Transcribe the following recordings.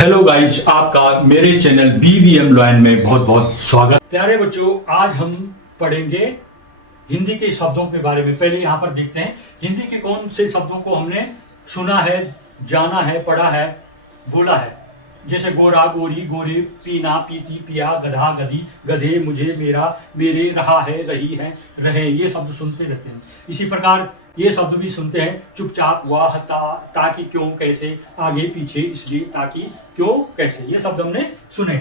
Hello guys, आपका मेरे channel BBM lion में बहुत बहुत स्वागत। प्यारे बच्चों, आज हम पढ़ेंगे हिंदी के शब्दों के बारे में। पहले यहाँ पर देखते हैं हिंदी के कौन से शब्दों को हमने सुना है, जाना है, पढ़ा है, बोला है। जैसे गोरा, गोरी, गोरे, पीना, पीती, पिया, गधा, गधी, गधे, मुझे, मेरा, मेरे, रहा है, रही है, रहे, ये शब्द सुनते रहते हैं। इसी प्रकार ये शब्द भी सुनते हैं, चुपचाप, वाह, ताकि, क्यों, कैसे, आगे, पीछे, इसलिए, ताकि, क्यों, कैसे, ये शब्द हमने सुने।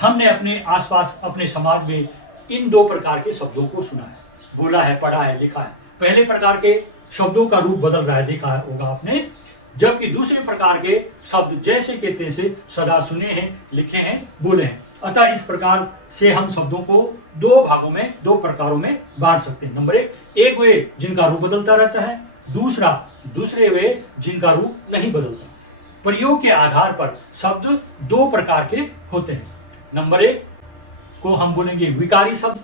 हमने अपने आसपास, अपने समाज में इन दो प्रकार के शब्दों को सुना है, बोला है, पढ़ा है, लिखा है। पहले प्रकार के शब्दों का रूप बदल रहा है, देखा होगा आपने। जबकि दूसरे प्रकार के शब्द जैसे के तैसे सदा सुने हैं, लिखे हैं, बोले हैं। अतः इस प्रकार से हम शब्दों को दो भागों में, दो प्रकारों में बांट सकते हैं। नंबर एक वे जिनका रूप बदलता रहता है, दूसरे वे जिनका रूप नहीं बदलता। प्रयोग के आधार पर शब्द दो प्रकार के होते हैं। नंबर एक को हम बोलेंगे विकारी शब्द,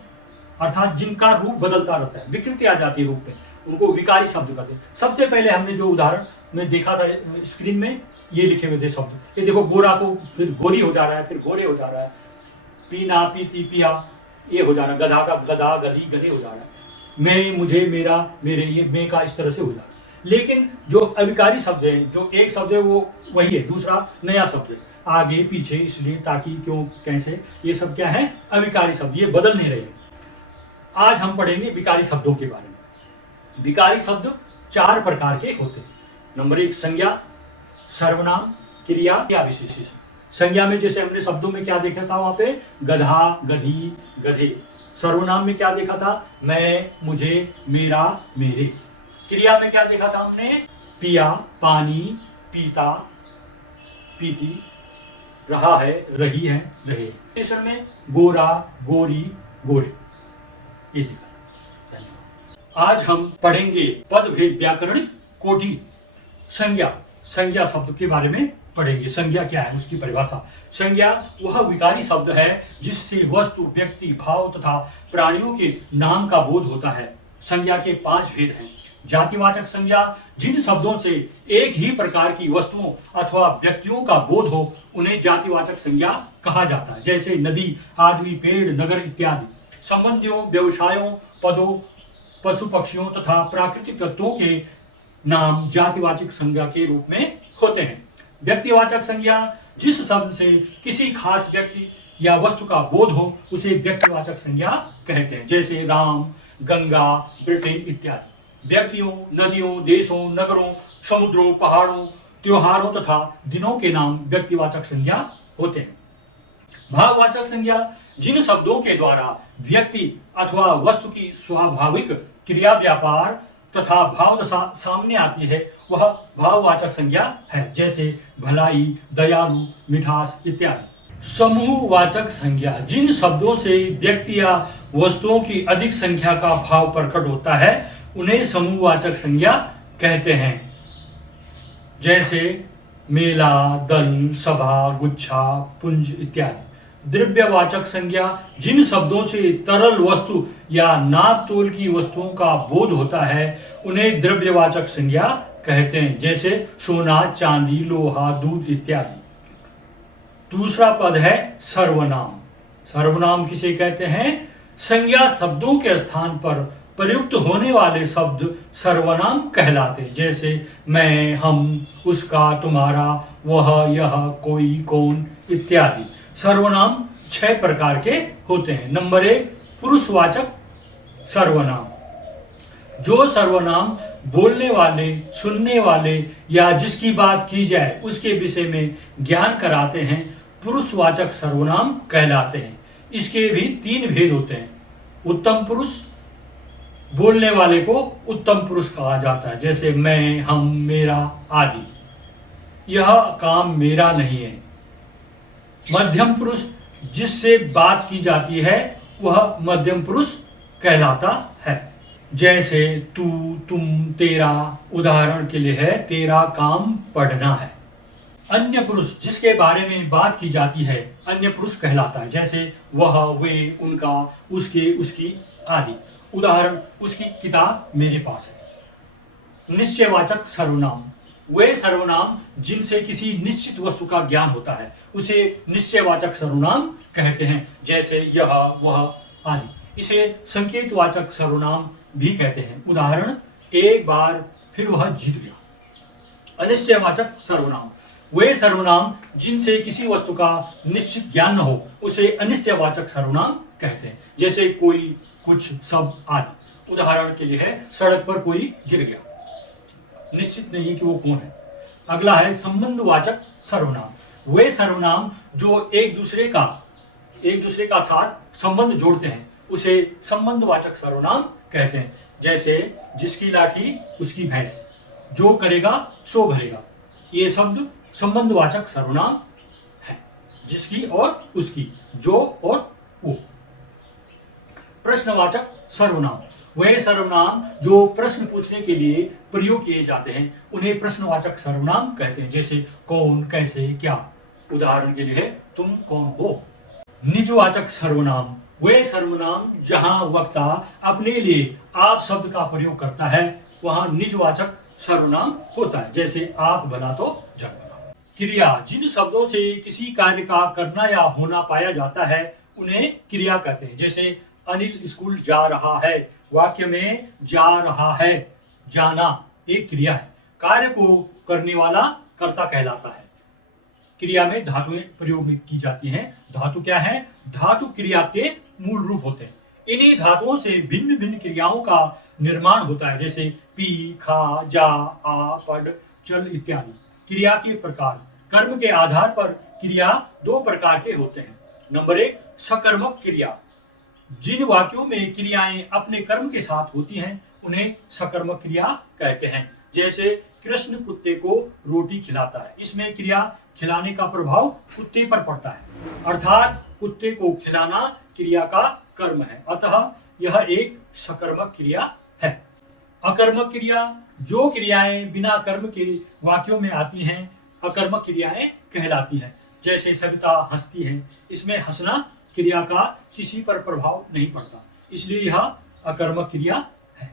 अर्थात जिनका रूप बदलता रहता है, विकृति आ जाती है रूप में, उनको विकारी शब्द कहते हैं। सबसे पहले हमने जो उदाहरण में देखा था स्क्रीन में, ये लिखे हुए थे शब्द। ये देखो, गोरा को फिर गोरी हो जा रहा है, फिर गोरे हो जा रहा है, पीना, पीती, पिया, ये हो जा रहा है, गधा का गधा, गधी, गधे हो जा रहा है, मैं, मुझे, मेरा, मेरे, ये मैं का इस तरह से हो जा रहा है। लेकिन जो अविकारी शब्द है, जो एक शब्द है वो वही है, दूसरा नया शब्द है, आगे, पीछे, इसलिए, ताकि, क्यों, कैसे, ये सब क्या है? अविकारी शब्द, ये बदल नहीं रहे। आज हम पढ़ेंगे विकारी शब्दों के बारे में। विकारी शब्द चार प्रकार के होते हैं। नंबर एक संज्ञा, सर्वनाम, क्रिया या विशेषण। संज्ञा में जैसे हमने शब्दों में क्या देखा था, वहां पे गधा, गधी, गधे। सर्वनाम में क्या देखा था? मैं, मुझे, मेरा, मेरे। क्रिया में क्या देखा था हमने? पिया, पानी, पीता, पीती, रहा है, रही है, रहे। विशेषण में गोरा, गोरी, गोरे, ये देखा था। आज हम पढ़ेंगे पदभेद व्याकरणिक कोटि। संज्ञा शब्द के बारे में पढ़ेंगे। संज्ञा क्या है, उसकी परिभाषा। संज्ञा वह विकारी शब्द है जिससे वस्तु, व्यक्ति, भाव तथा प्राणियों के नाम का बोध होता है। संज्ञा के 5 भेद हैं। जातिवाचक संज्ञा, जिन शब्दों से एक ही प्रकार की वस्तुओं अथवा व्यक्तियों का बोध हो, उन्हें जातिवाचक संज्ञा कहा जाता है। जैसे नदी, आदमी, पेड़, नगर इत्यादि। संबंधियों, व्यवसायों, पदों, पशु पक्षियों तथा प्राकृतिक तत्वों के नाम जातिवाचक संज्ञा के रूप में होते हैं। व्यक्तिवाचक संज्ञा, जिस शब्द से किसी खास व्यक्ति या वस्तु का बोध हो, उसे व्यक्तिवाचक संज्ञा कहते हैं। जैसे राम, गंगा, ब्रिटेन इत्यादि। व्यक्तियों, नदियों, देशों, नगरों, समुद्रों, पहाड़ों, त्योहारों तथा दिनों के नाम व्यक्तिवाचक संज्ञा होते हैं। भाववाचक संज्ञा, जिन शब्दों के द्वारा व्यक्ति अथवा वस्तु की स्वाभाविक क्रिया, व्यापार तथा भाव दशा सामने आती है, वह भाववाचक संज्ञा है। जैसे भलाई, दयालु, मिठास इत्यादि। समूहवाचक संज्ञा, जिन शब्दों से व्यक्ति या वस्तुओं की अधिक संख्या का भाव प्रकट होता है, उन्हें समूहवाचक संज्ञा कहते हैं। जैसे मेला, दल, सभा, गुच्छा, पुंज इत्यादि। द्रव्यवाचक संज्ञा, जिन शब्दों से तरल वस्तु या नाप तोल की वस्तुओं का बोध होता है, उन्हें द्रव्यवाचक संज्ञा कहते हैं। जैसे सोना, चांदी, लोहा, दूध इत्यादि। दूसरा पद है सर्वनाम। सर्वनाम किसे कहते हैं? संज्ञा शब्दों के स्थान पर प्रयुक्त होने वाले शब्द सर्वनाम कहलाते हैं। जैसे मैं, हम, उसका, तुम्हारा, वह, यह, कोई, कौन इत्यादि। सर्वनाम 6 प्रकार के होते हैं। नंबर 1 पुरुषवाचक सर्वनाम। जो सर्वनाम बोलने वाले, सुनने वाले या जिसकी बात की जाए उसके विषय में ज्ञान कराते हैं, पुरुषवाचक सर्वनाम कहलाते हैं। इसके भी 3 भेद होते हैं। उत्तम पुरुष, बोलने वाले को उत्तम पुरुष कहा जाता है। जैसे मैं, हम, मेरा आदि। यह काम मेरा नहीं है। मध्यम पुरुष, जिससे बात की जाती है, वह मध्यम पुरुष कहलाता है। जैसे तू, तुम, तेरा। उदाहरण के लिए है, तेरा काम पढ़ना है। अन्य पुरुष, जिसके बारे में बात की जाती है, अन्य पुरुष कहलाता है। जैसे वह, वे, उनका, उसके, उसकी आदि। उदाहरण, उसकी किताब मेरे पास है। निश्चयवाचक सर्वनाम, वे सर्वनाम जिनसे किसी निश्चित वस्तु का ज्ञान होता है उसे निश्चयवाचक सर्वनाम कहते हैं, जैसे यह, वह आदि। इसे संकेतवाचक सर्वनाम भी कहते हैं। उदाहरण, एक बार फिर वह जीत गया। अनिश्चयवाचक सर्वनाम वे सर्वनाम जिनसे किसी वस्तु का निश्चित ज्ञान न हो उसे अनिश्चयवाचक सर्वनाम कहते हैं, जैसे कोई, कुछ, सब आदि। उदाहरण के लिए है, सड़क पर कोई गिर गया, निश्चित नहीं है कि वो कौन है। अगला है संबंधवाचक सर्वनाम वे सर्वनाम जो एक दूसरे का साथ संबंध जोड़ते हैं उसे संबंधवाचक सर्वनाम कहते हैं, जैसे जिसकी लाठी उसकी भैंस, जो करेगा सो भरेगा। ये शब्द संबंधवाचक सर्वनाम है, जिसकी और उसकी, जो और वो। प्रश्नवाचक सर्वनाम वे सर्वनाम जो प्रश्न पूछने के लिए प्रयोग किए जाते हैं उन्हें प्रश्नवाचक सर्वनाम कहते हैं, जैसे कौन, कैसे, क्या। उदाहरण के लिए है, तुम कौन हो। निजवाचक सर्वनाम वे सर्वनाम जहां वक्ता अपने लिए आप शब्द का प्रयोग करता है वहां निजवाचक सर्वनाम होता है, जैसे आप भला तो जग भला। क्रिया जिन शब्दों से किसी कार्य का करना या होना पाया जाता है उन्हें क्रिया कहते हैं, जैसे अनिल स्कूल जा रहा है। वाक्य में जा रहा है, जाना एक क्रिया है। कार्य को करने वाला कर्ता कहलाता है। क्रिया में धातुएं प्रयोग में की जाती हैं। धातु क्या है? धातु क्रिया के मूल रूप होते हैं। इन्हीं धातुओं से भिन्न भिन्न क्रियाओं का निर्माण होता है, जैसे पी, खा, जा, आ, पढ़, चल इत्यादि। क्रिया के प्रकार कर्म के आधार पर क्रिया दो प्रकार के होते हैं। नंबर 1, सकर्मक क्रिया। जिन वाक्यों में क्रियाएं अपने कर्म के साथ होती हैं उन्हें सकर्मक क्रिया कहते हैं, जैसे कृष्ण कुत्ते को रोटी खिलाता है। इसमें क्रिया खिलाने का प्रभाव कुत्ते पर पड़ता है, अर्थात कुत्ते को खिलाना क्रिया का कर्म है, अतः यह एक सकर्मक क्रिया है। अकर्मक क्रिया जो क्रियाएं बिना कर्म के वाक्यों में आती हैं अकर्मक क्रियाएं कहलाती हैं, जैसे सविता हंसती है। इसमें हंसना क्रिया का किसी पर प्रभाव नहीं पड़ता, इसलिए यह अकर्मक क्रिया है।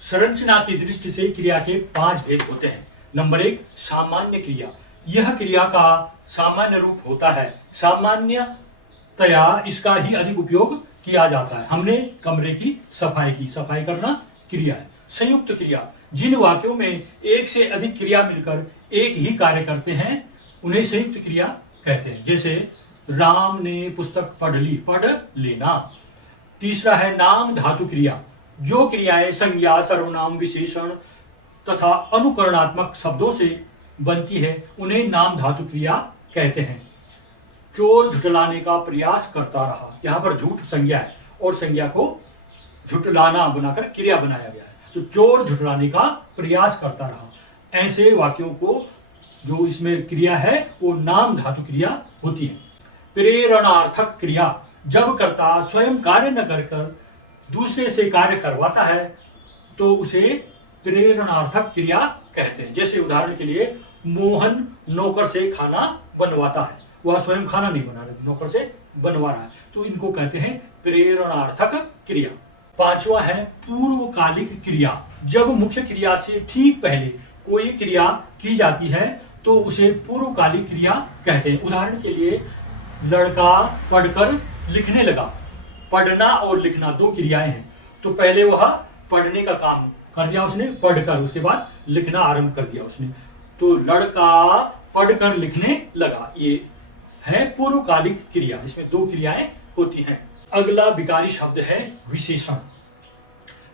संरचना की दृष्टि से क्रिया के 5 भेद होते हैं। नंबर 1, सामान्य क्रिया। यह क्रिया का सामान्य रूप होता है, सामान्यतया इसका ही अधिक उपयोग किया जाता है। हमने कमरे की सफाई करना क्रिया है। संयुक्त क्रिया जिन वाक्यों में एक से अधिक क्रिया मिलकर एक ही कार्य करते हैं उन्हें संयुक्त क्रिया कहते हैं, जैसे राम ने पुस्तक पढ़ ली, पढ़ लेना। तीसरा है नाम धातु क्रिया। जो क्रियाएं संज्ञा, सर्वनाम, विशेषण तथा अनुकरणात्मक शब्दों से बनती है उन्हें नाम धातु क्रिया कहते हैं। चोर झुठलाने का प्रयास करता रहा, यहाँ पर झूठ संज्ञा है और संज्ञा को झुठलाना बनाकर क्रिया बनाया गया है, तो चोर झुठलाने का प्रयास करता रहा। ऐसे वाक्यों को जो इसमें क्रिया है वो नाम धातु क्रिया होती है। प्रेरणार्थक क्रिया जब कर्ता स्वयं कार्य न कर दूसरे से कार्य करवाता है तो उसे प्रेरणार्थक क्रिया कहते हैं। जैसे उदाहरण के लिए मोहन नौकर से खाना बनवाता है, वह स्वयं खाना नहीं बना रहा, नौकर से बनवा रहा है, तो इनको कहते हैं प्रेरणार्थक क्रिया। 5वां है पूर्वकालिक क्रिया। जब मुख्य क्रिया से ठीक पहले कोई क्रिया की जाती है तो उसे पूर्वकालिक क्रिया कहते हैं। उदाहरण के लिए लड़का पढ़कर लिखने लगा। पढ़ना और लिखना 2 क्रियाएं हैं, तो पहले वह पढ़ने का काम कर दिया उसने, पढ़कर, उसके बाद लिखना आरंभ कर दिया उसने, तो लड़का पढ़कर लिखने लगा। ये है पूर्वकालिक क्रिया, इसमें 2 क्रियाएं होती हैं। अगला विकारी शब्द है विशेषण।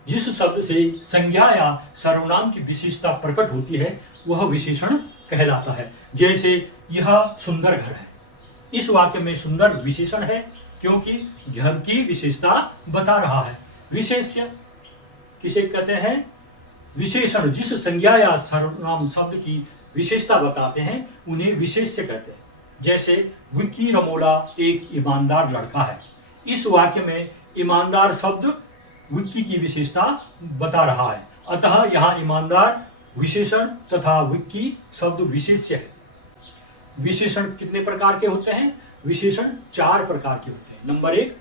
जिस शब्द से संज्ञा या सर्वनाम की विशेषता प्रकट होती है वह विशेषण कहलाता है। जैसे यह सुंदर घर है, इस वाक्य में सुंदर विशेषण है क्योंकि घर की विशेषता बता रहा है। विशेष्य किसे कहते हैं? विशेषण जिस संज्ञा या सर्वनाम शब्द की विशेषता बताते हैं उन्हें विशेष्य कहते हैं। जैसे विक्की रमोला एक ईमानदार लड़का है, इस वाक्य में ईमानदार शब्द विक्की की विशेषता बता रहा है, अतः यहाँ ईमानदार विशेषण तथा विक्की शब्द विशेष्य है। विशेषण कितने प्रकार के होते हैं? विशेषण 4 प्रकार के होते हैं। नंबर 1,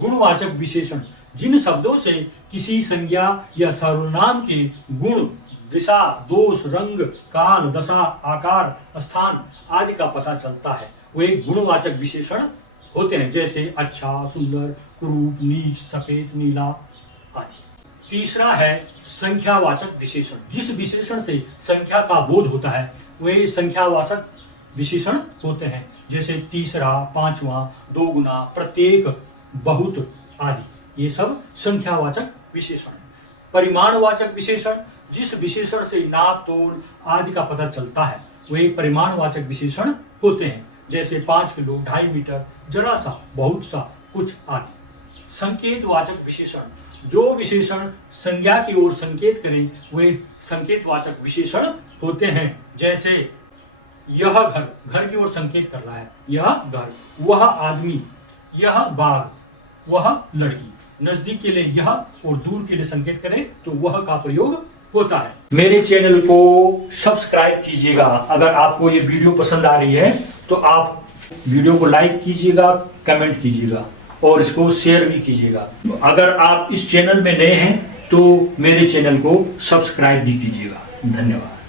गुणवाचक विशेषण। जिन शब्दों से किसी संज्ञा या सर्वनाम के गुण दिशा, दोष, रंग, काल, दशा, आकार, स्थान आदि का पता चलता है। वे गुणवाचक विशेषण होते हैं, जैसे अच्छा, सुंदर, कुरूप, नीच, सफेद, नीला आदि। तीसरा है संख्यावाचक विशेषण। जिस विशेषण से संख्या का बोध होता है वे संख्यावाचक विशेषण होते हैं, जैसे तीसरा, पांचवा, दोगुना, प्रत्येक, बहुत आदि। ये सब संख्यावाचक विशेषण है। परिमाणवाचक विशेषण, जिस विशेषण से नाप, तोल आदि का पता चलता है वे परिमाणवाचक विशेषण होते हैं, जैसे 5 किलो, 2.5 मीटर, जरा सा, बहुत सा, कुछ आदि। संकेतवाचक विशेषण, जो विशेषण संज्ञा की ओर संकेत करें वे संकेतवाचक विशेषण होते हैं, जैसे यह घर, घर की ओर संकेत कर रहा है, यह घर, वह आदमी, यह बाग, वह लड़की। नजदीक के लिए यह और दूर के लिए संकेत करें तो वह का प्रयोग होता है। मेरे चैनल को सब्सक्राइब कीजिएगा। अगर आपको ये वीडियो पसंद आ रही है तो आप वीडियो को लाइक कीजिएगा, कमेंट कीजिएगा और इसको शेयर भी कीजिएगा। अगर आप इस चैनल में नए हैं तो मेरे चैनल को सब्सक्राइब भी कीजिएगा। धन्यवाद।